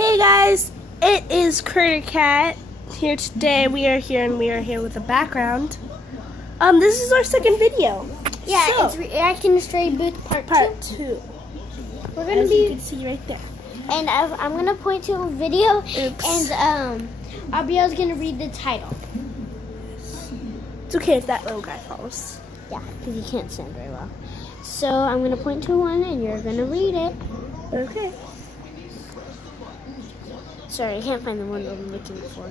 Hey guys, it is Critter Cat here today. We are here with a background. This is our second video. Yeah, so, it's reacting to Storybooth part 2. We're gonna as you can see right there. And I'm gonna point to a video. Oops. And Abiel's gonna read the title. It's okay if that little guy falls. Yeah, because he can't stand very well. So I'm gonna point to one, and you're gonna read it. Okay. Sorry, I can't find the one I'm looking for.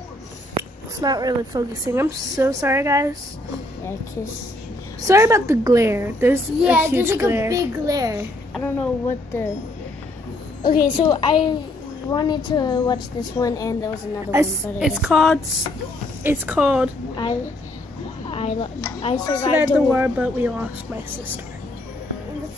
It's not really focusing. I'm so sorry, guys. Yeah, cause sorry about the glare. There's a huge there's like glare. a big glare. I don't know what the. Okay, so I wanted to watch this one, and there was another one. But It's called. I Survived the war, but we lost my sister.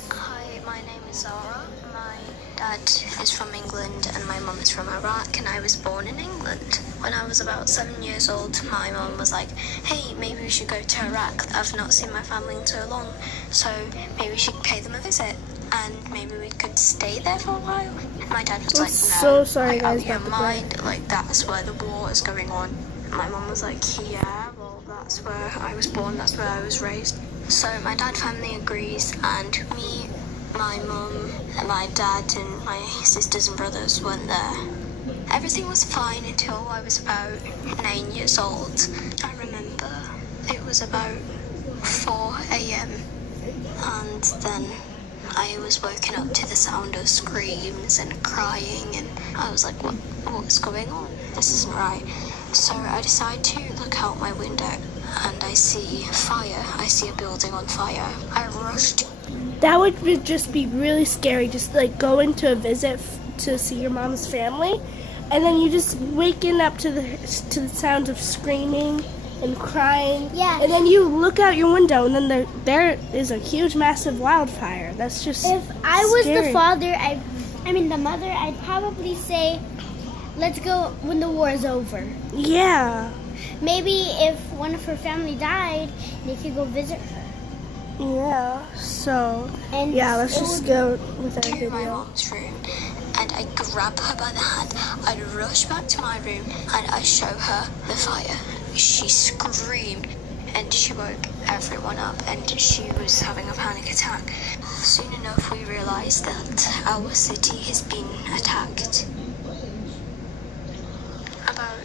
Hi, my name is Zara. My dad is from England and my mum is from Iraq, and I was born in England. When I was about 7 years old, my mum was like, hey, maybe we should go to Iraq. I've not seen my family in so long, so maybe we should pay them a visit and maybe we could stay there for a while. My dad was like, no, so sorry guys out of your about the mind, like that's where the war is going on. My mum was like, yeah, well, that's where I was born, that's where I was raised. So my dad family agrees, and me, my mum, my dad and my sisters and brothers went there. Everything was fine until I was about 9 years old. I remember it was about 4 a.m. and then I was woken up to the sound of screams and crying, and I was like, what's going on? This isn't right. So I decide to look out my window and I see fire. I see a building on fire. I rushed. That would just be really scary, just like going to a visit to see your mom's family, and then you just waking up to the sounds of screaming and crying. Yeah. And then you look out your window, and then there is a huge, massive wildfire. That's just If I was scary. the father, the mother, I'd probably say, let's go when the war is over. Yeah. Maybe if one of her family died, they could go visit her. Yeah. So, And yeah, let's just go with our To my video. mom's room and I grab her by the hand. I'd rush back to my room and I show her the fire. She screamed and she woke everyone up and she was having a panic attack. Soon enough we realized that our city has been attacked. About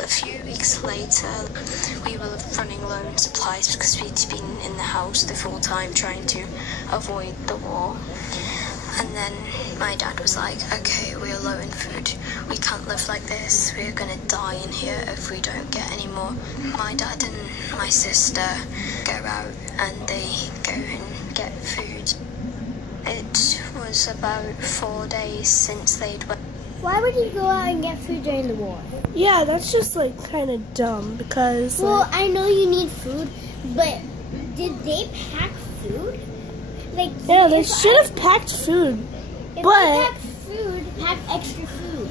a few weeks later, we were running low on supplies because we'd been in the house the full time trying to avoid the war. And then my dad was like, okay, we're low in food. We can't live like this. We're gonna die in here if we don't get any more. My dad and my sister go out and they go and get food. It was about 4 days since they'd went. Why would you go out and get food during the war? Yeah, that's just like kind of dumb because. Well, I know you need food, but did they pack food? Like, Yeah, they should have packed food. If But they pack food, pack extra food.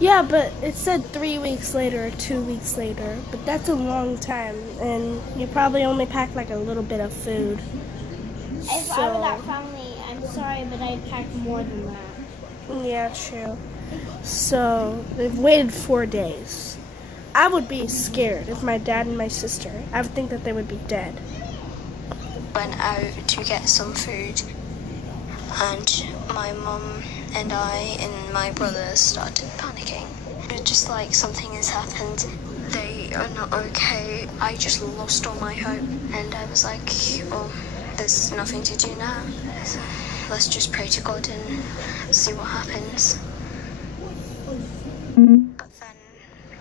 yeah, but it said 3 weeks later or 2 weeks later. But that's a long time, and you probably only packed like a little bit of food. If I were that family, I'm sorry, but I'd pack more than that. Yeah, true. So they've waited 4 days. I would be scared if my dad and my sister. I would think that they would be dead. Went out to get some food, and my mum and I and my brother started panicking. Just like something has happened, they are not okay. I just lost all my hope, and I was like, well, there's nothing to do now. So let's just pray to God and see what happens. But then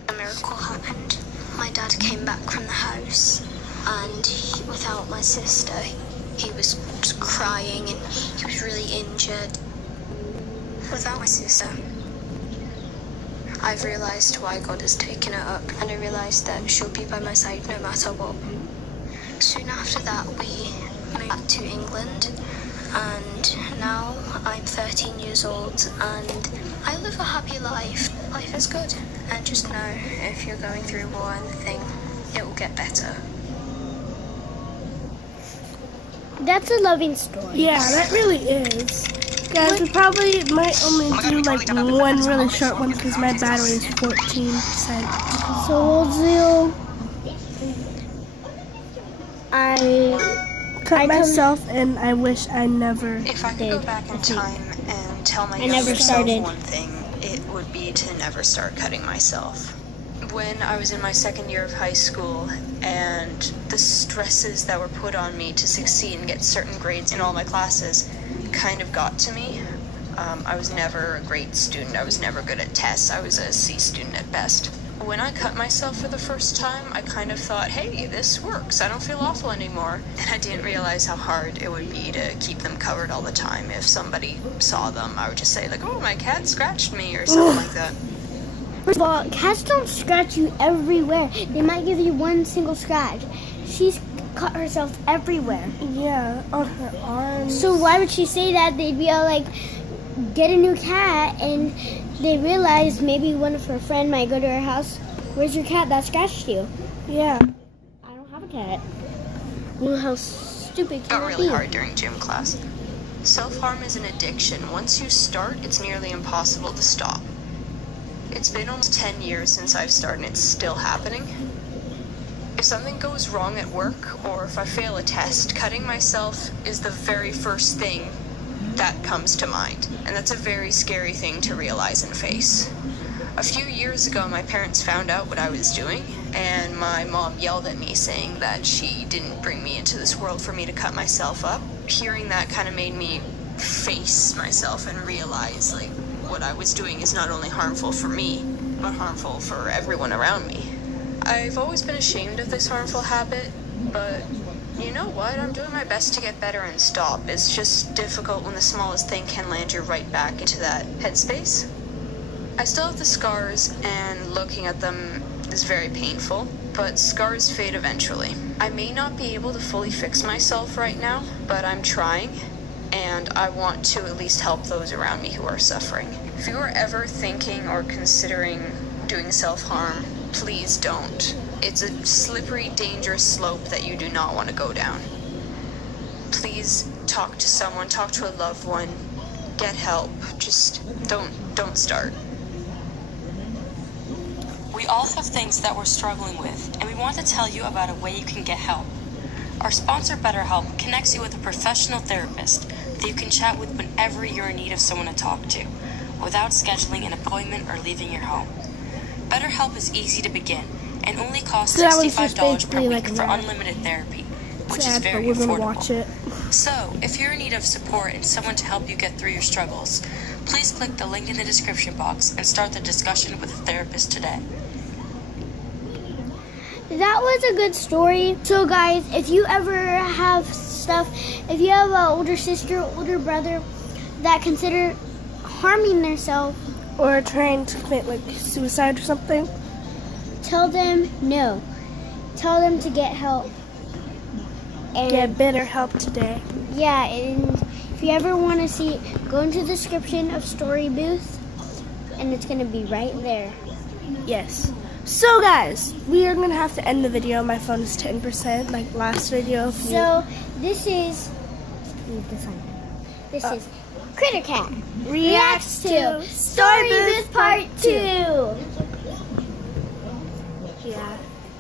a miracle happened. My dad came back from the house, and without my sister, he was crying and he was really injured. Without my sister, I've realised why God has taken her up, and I realised that she'll be by my side no matter what. Soon after that, we moved back to England, and now I'm 13 years old and I live a happy life. Life is good, and just know if you're going through war and anything, it will get better. That's a loving story. Yeah, that really is. Guys, we probably might only do like one really short one because my battery is 14%. So we'll do. I cut myself, and I wish I never If I could did. go back in time and tell my I younger never self started. one thing, it would be to never start cutting myself. When I was in my second year of high school and the stresses that were put on me to succeed and get certain grades in all my classes kind of got to me. I was never a great student. I was never good at tests. I was a C student at best. When I cut myself for the first time, I kind of thought, hey, this works. I don't feel awful anymore. And I didn't realize how hard it would be to keep them covered all the time. If somebody saw them, I would just say, like, oh, my cat scratched me or something like that. First of all, cats don't scratch you everywhere. They might give you one single scratch. She's cut herself everywhere. Yeah, on her arms. So why would she say that? They'd be all like, get a new cat, and they realize maybe one of her friends might go to her house. Where's your cat that scratched you? Yeah. I don't have a cat. Well, how stupid can Got that really be? hard during gym class. Self-harm is an addiction. Once you start, it's nearly impossible to stop. It's been almost 10 years since I've started and it's still happening. If something goes wrong at work or if I fail a test, cutting myself is the very first thing that comes to mind. And that's a very scary thing to realize and face. A few years ago, my parents found out what I was doing, and my mom yelled at me saying that she didn't bring me into this world for me to cut myself up. Hearing that kind of made me face myself and realize, like, what I was doing is not only harmful for me, but harmful for everyone around me. I've always been ashamed of this harmful habit, but you know what? I'm doing my best to get better and stop. It's just difficult when the smallest thing can land you right back into that headspace. I still have the scars, and looking at them is very painful, but scars fade eventually. I may not be able to fully fix myself right now, but I'm trying. And I want to at least help those around me who are suffering. If you are ever thinking or considering doing self-harm, please don't. It's a slippery, dangerous slope that you do not want to go down. Please talk to someone, talk to a loved one, get help. Just don't start. We all have things that we're struggling with, and we want to tell you about a way you can get help. Our sponsor, BetterHelp, connects you with a professional therapist that you can chat with whenever you're in need of someone to talk to, without scheduling an appointment or leaving your home. BetterHelp is easy to begin and only costs So that one's just $65 per basically week like for that. unlimited therapy, which is Sad, but very we're gonna affordable. watch it. So, if you're in need of support and someone to help you get through your struggles, please click the link in the description box and start the discussion with a therapist today. That was a good story. So guys, if you ever have stuff, if you have an older sister, older brother that consider harming themselves, Or trying to commit like suicide or something. tell them no. Tell them to get help. And Get better help today. yeah, and if you ever want to see, go into the description of Storybooth, and it's going to be right there. Yes. So guys, we are gonna have to end the video. My phone is 10%, like last video. If you- So this is this is Critter Cat reacts to Storybooth Part 2. Yeah,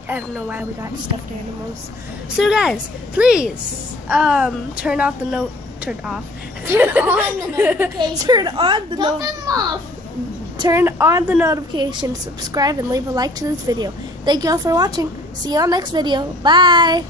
I don't know why we got stuffed animals. So guys, please turn on the Turn on the notifications. turn on the Turn them off. turn on the notifications, subscribe, and leave a like to this video. Thank you all for watching. See you on next video. Bye.